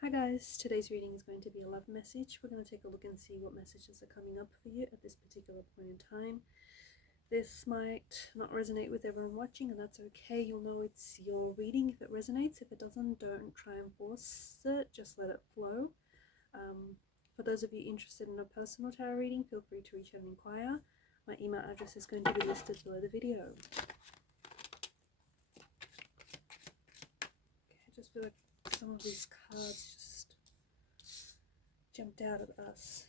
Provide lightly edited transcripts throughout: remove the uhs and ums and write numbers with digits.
Hi guys, today's reading is going to be a love message. We're going to take a look and see what messages are coming up for you at this particular point in time. This might not resonate with everyone watching, and that's okay. You'll know it's your reading if it resonates. If it doesn't, don't try and force it, just let it flow. For those of you interested in a personal tarot reading, feel free to reach out and inquire. My email address is going to be listed below the video. Okay, I just feel like some of these cards just jumped out at us.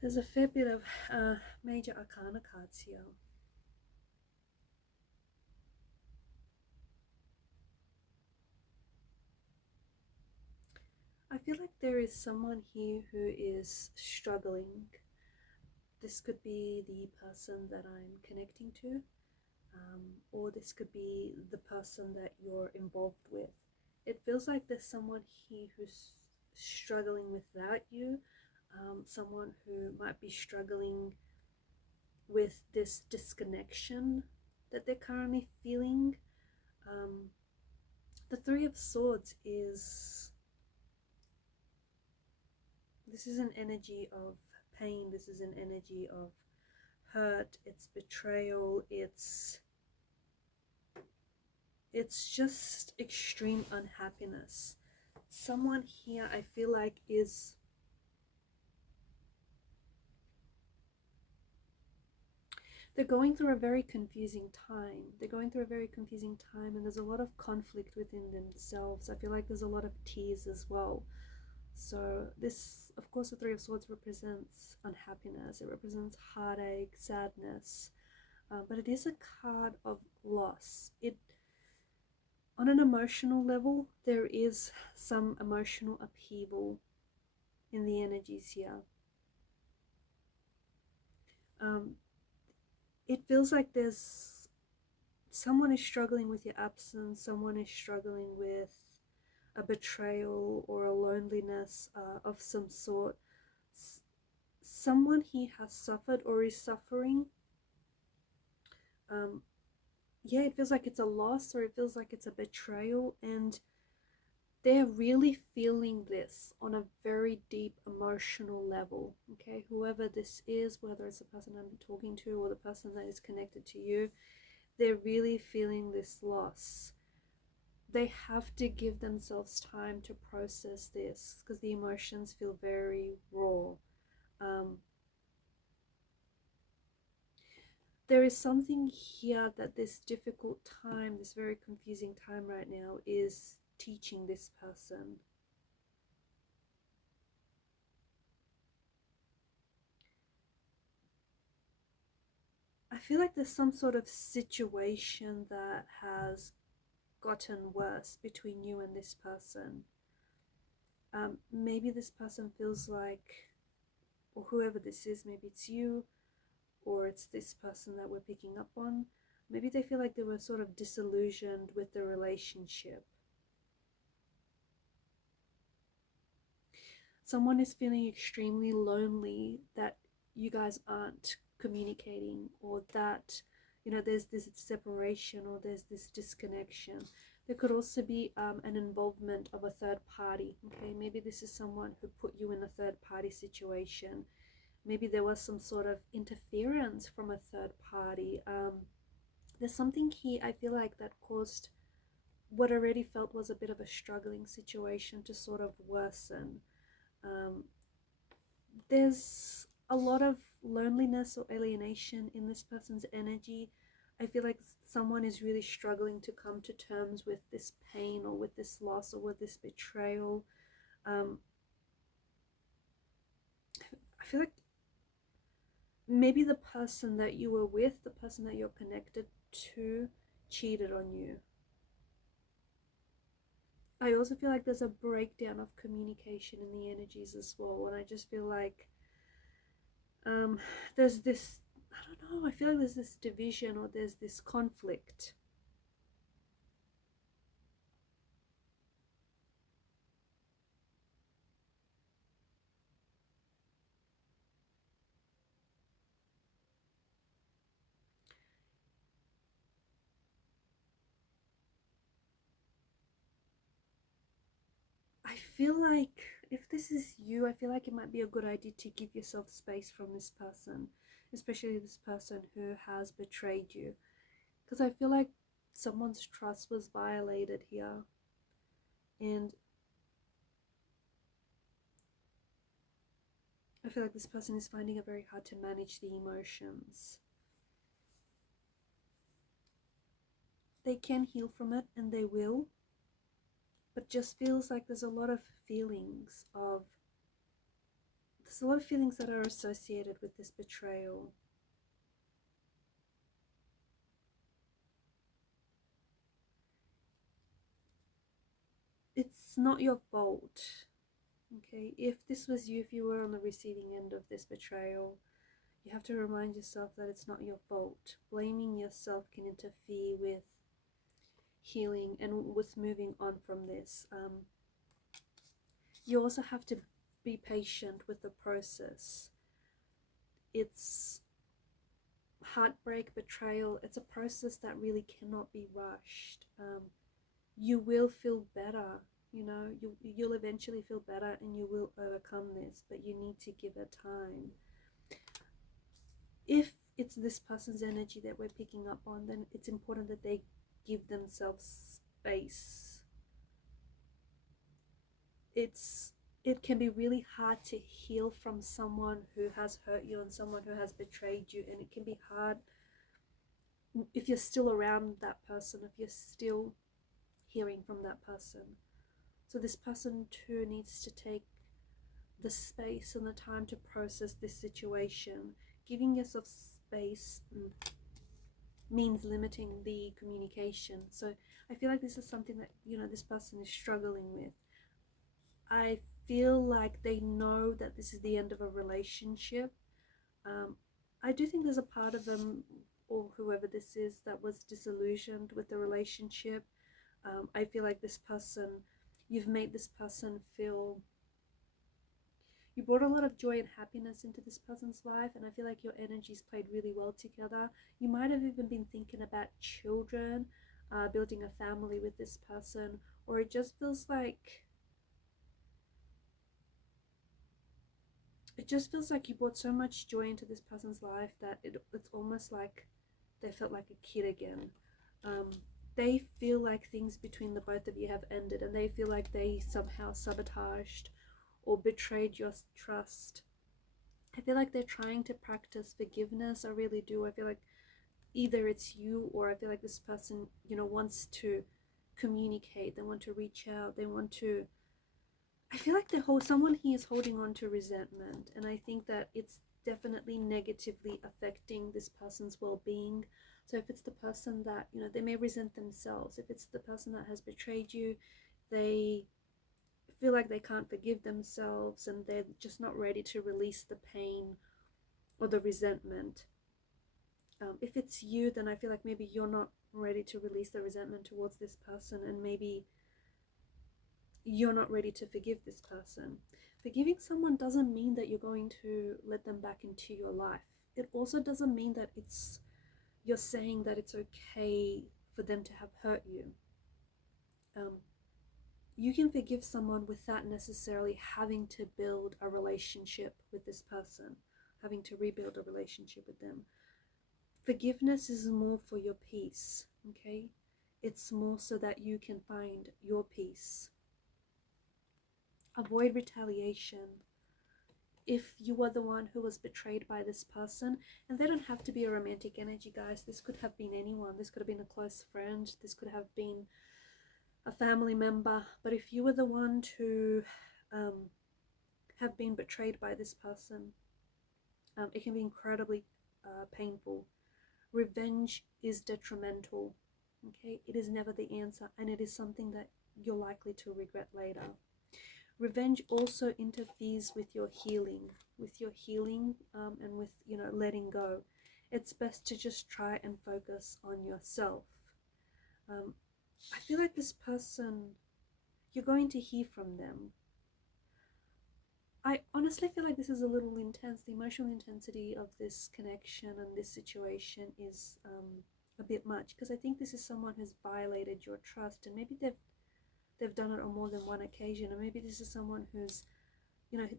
There's a fair bit of major arcana cards here. I feel like there is someone here who is struggling. This could be the person that I'm connecting to, or this could be the person that you're involved with. It feels like there's someone here who's struggling without you, someone who might be struggling with this disconnection that they're currently feeling. The Three of Swords is, this is an energy of pain, this is an energy of hurt, it's betrayal, it's just extreme unhappiness. Someone here I feel like is they're going through a very confusing time. They're going through a very confusing time, and there's a lot of conflict within themselves. I feel like there's a lot of tears as well. So this, of course, the Three of Swords represents unhappiness. It represents heartache, sadness, but it is a card of loss. On an emotional level, there is some emotional upheaval in the energies here. It feels like there's someone is struggling with your absence, someone is struggling with a betrayal or a loneliness of some sort. Someone here has suffered or is suffering. Yeah, it feels like it's a loss, or it feels like it's a betrayal, and they're really feeling this on a very deep emotional level. Okay, whoever this is, whether it's the person I'm talking to or the person that is connected to you, they're really feeling this loss. They have to give themselves time to process this because the emotions feel very raw. There is something here that this difficult time, this very confusing time right now, is teaching this person. I feel like there's some sort of situation that has gotten worse between you and this person. Maybe this person feels like, or whoever this is, maybe it's you, or it's this person that we're picking up on. Maybe they feel like they were sort of disillusioned with the relationship. Someone is feeling extremely lonely that you guys aren't communicating, or that, you know, there's this separation or there's this disconnection. There could also be an involvement of a third party. Okay, maybe this is someone who put you in a third party situation. Maybe there was some sort of interference from a third party. There's something here I feel like that caused what already felt was a bit of a struggling situation to sort of worsen. There's a lot of loneliness or alienation in this person's energy. I feel like someone is really struggling to come to terms with this pain or with this loss or with this betrayal. um, I feel like maybe the person that you were with, the person that you're connected to, cheated on you. I also feel like there's a breakdown of communication in the energies as well, and I just feel like there's this, I don't know, I feel like there's this division or there's this conflict. I feel like if this is you, I feel like it might be a good idea to give yourself space from this person, especially this person who has betrayed you. Because I feel like someone's trust was violated here. And I feel like this person is finding it very hard to manage the emotions. They can heal from it, and they will, but just feels like there's a lot of feelings that are associated with this betrayal. It's not your fault. Okay, if this was you, if you were on the receiving end of this betrayal, you have to remind yourself that it's not your fault. Blaming yourself can interfere with healing and with moving on from this. You also have to be patient with the process. It's heartbreak, betrayal, it's a process that really cannot be rushed. You will feel better, you'll eventually feel better and you will overcome this, but you need to give it time. If it's this person's energy that we're picking up on, then it's important that they give themselves space. It can be really hard to heal from someone who has hurt you and someone who has betrayed you, and it can be hard if you're still around that person, if you're still hearing from that person. So this person too needs to take the space and the time to process this situation. Giving yourself space means limiting the communication. So I feel like this is something that, this person is struggling with. I feel like they know that this is the end of a relationship. I do think there's a part of them, or whoever this is, that was disillusioned with the relationship. I feel like this person, you've made this person feel, you brought a lot of joy and happiness into this person's life, and I feel like your energies played really well together. You might have even been thinking about children, building a family with this person, or it just feels like you brought so much joy into this person's life that it's almost like they felt like a kid again. They feel like things between the both of you have ended, and they feel like they somehow sabotaged or betrayed your trust. I feel like they're trying to practice forgiveness. I really do. I feel like either it's you, or I feel like this person, wants to communicate. They want to reach out. They want to. I feel like someone here is holding on to resentment, and I think that it's definitely negatively affecting this person's well-being. So if it's the person that, they may resent themselves. If it's the person that has betrayed you, they feel like they can't forgive themselves and they're just not ready to release the pain or the resentment. If it's you, then I feel like maybe you're not ready to release the resentment towards this person, and maybe you're not ready to forgive this person. Forgiving someone doesn't mean that you're going to let them back into your life. It also doesn't mean that you're saying that it's okay for them to have hurt you. You can forgive someone without necessarily having to build a relationship with this person, having to rebuild a relationship with them. Forgiveness is more for your peace, okay? It's more so that you can find your peace. Avoid retaliation. if you were the one who was betrayed by this person, and they don't have to be a romantic energy, guys. This could have been anyone. This could have been a close friend. This could have been a family member. But if you were the one to have been betrayed by this person, it can be incredibly painful. Revenge is detrimental. Okay, it is never the answer, and it is something that you're likely to regret later. Revenge also interferes with your healing, and with, letting go. It's best to just try and focus on yourself. I feel like this person, you're going to hear from them. I honestly feel like this is a little intense. The emotional intensity of this connection and this situation is a bit much, because I think this is someone who's violated your trust, and maybe they've done it on more than one occasion, or maybe this is someone who's,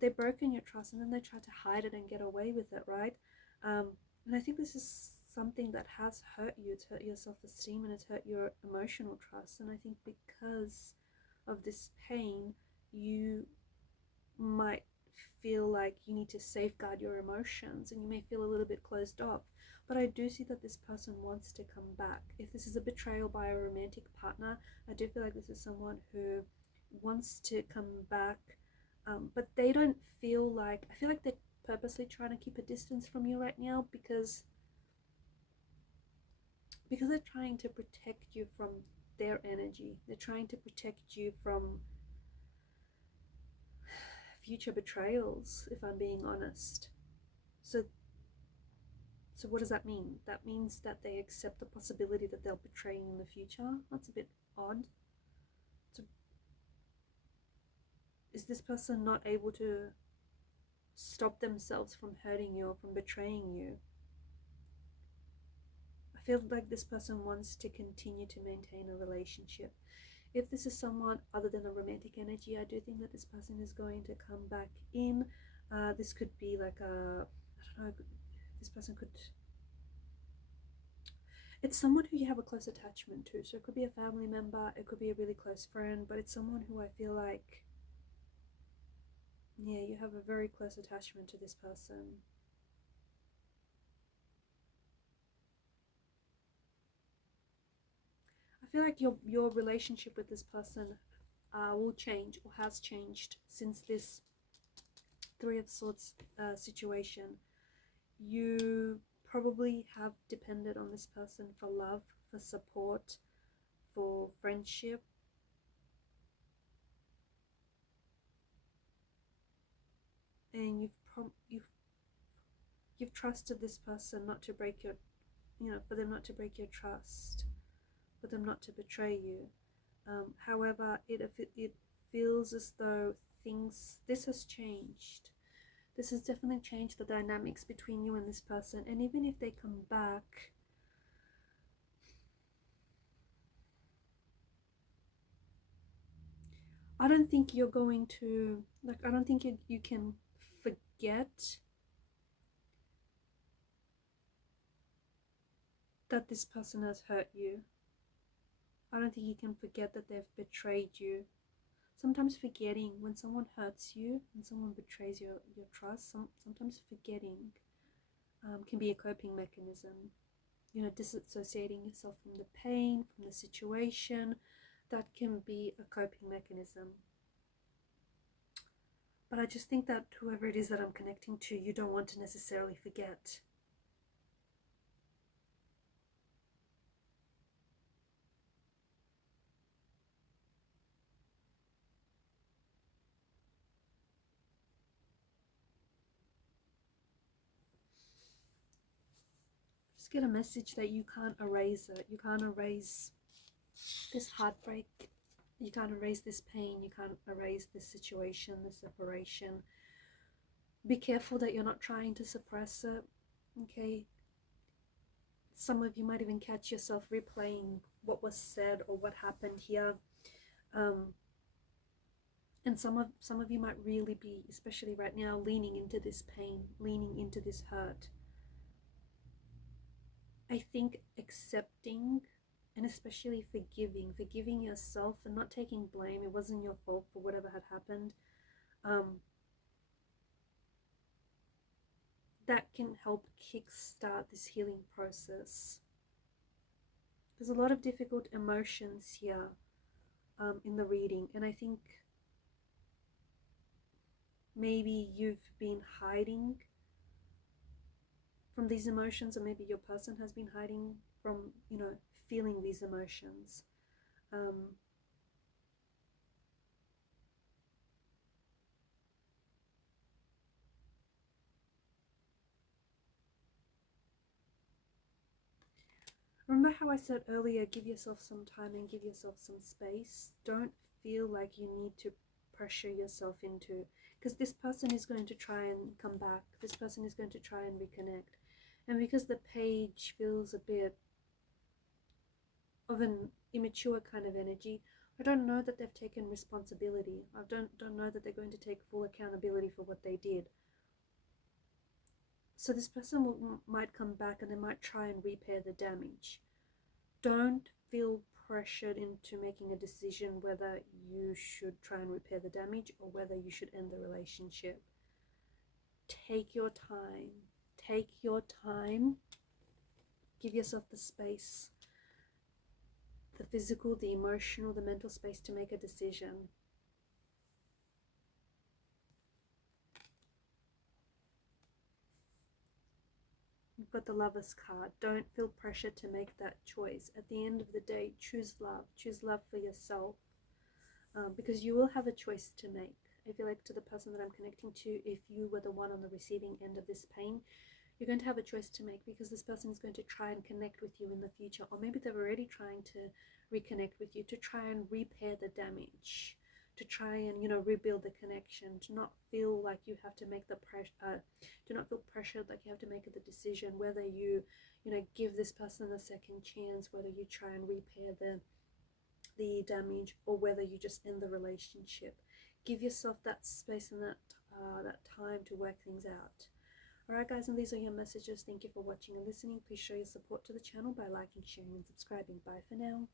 they've broken your trust and then they try to hide it and get away with it, right? And I think this is something that has hurt you. It's hurt your self-esteem and it's hurt your emotional trust. And I think because of this pain, you might feel like you need to safeguard your emotions, and you may feel a little bit closed off. But I do see that this person wants to come back. If this is a betrayal by a romantic partner, I do feel like this is someone who wants to come back, but they don't feel like, I feel like they're purposely trying to keep a distance from you right now, because they're trying to protect you from their energy. They're trying to protect you from future betrayals, if I'm being honest. So what does that mean? That means that they accept the possibility that they'll betray you in the future. That's a bit odd. So is this person not able to stop themselves from hurting you or from betraying you? I feel like this person wants to continue to maintain a relationship. If this is someone other than a romantic energy, I do think that this person is going to come back in. This could be like I don't know, this person could, it's someone who you have a close attachment to. So it could be a family member, it could be a really close friend, but it's someone who I feel like, yeah, you have a very close attachment to this person. I feel like your relationship with this person will change, or has changed, since this Three of Swords situation. You probably have depended on this person for love, for support, for friendship. And you've trusted this person not to break your, for them not to break your trust, for them not to betray you. However, it feels as though this has changed. This has definitely changed the dynamics between you and this person. And even if they come back, I don't think you're going to, like, I don't think you can forget that this person has hurt you. I don't think you can forget that they've betrayed you. Sometimes forgetting, when someone hurts you, when someone betrays your trust, sometimes forgetting can be a coping mechanism. Disassociating yourself from the pain, from the situation, that can be a coping mechanism. But I just think that whoever it is that I'm connecting to, you don't want to necessarily forget. Just get a message that you can't erase it. You can't erase this heartbreak. You can't erase this pain. You can't erase this situation, this separation. Be careful that you're not trying to suppress it. Okay? Some of you might even catch yourself replaying what was said or what happened here. And some of you might really be, especially right now, leaning into this pain, leaning into this hurt. I think accepting, and especially forgiving yourself and not taking blame. It wasn't your fault for whatever had happened. that can help kickstart this healing process. There's a lot of difficult emotions here in the reading, and I think maybe you've been hiding from these emotions, or maybe your person has been hiding from, feeling these emotions. Remember how I said earlier, give yourself some time and give yourself some space. Don't feel like you need to pressure yourself into, because this person is going to try and come back. This person is going to try and reconnect. And because the page feels a bit of an immature kind of energy, I don't know that they've taken responsibility. I don't know that they're going to take full accountability for what they did. So this person might come back and they might try and repair the damage. Don't feel pressured into making a decision whether you should try and repair the damage or whether you should end the relationship. Take your time. Take your time. Give yourself the space, the physical, the emotional, the mental space to make a decision. You've got the Lover's card. Don't feel pressure to make that choice. At the end of the day, choose love. Choose love for yourself, because you will have a choice to make. I feel like to the person that I'm connecting to, if you were the one on the receiving end of this pain, you're going to have a choice to make, because this person is going to try and connect with you in the future, or maybe they're already trying to reconnect with you to try and repair the damage, to try and rebuild the connection, to not feel like you have to make the pressure, to not feel pressured like you have to make the decision whether you give this person a second chance, whether you try and repair the damage, or whether you just end the relationship. Give yourself that space and that time to work things out. Alright guys, and these are your messages. Thank you for watching and listening. Please show your support to the channel by liking, sharing and subscribing. Bye for now.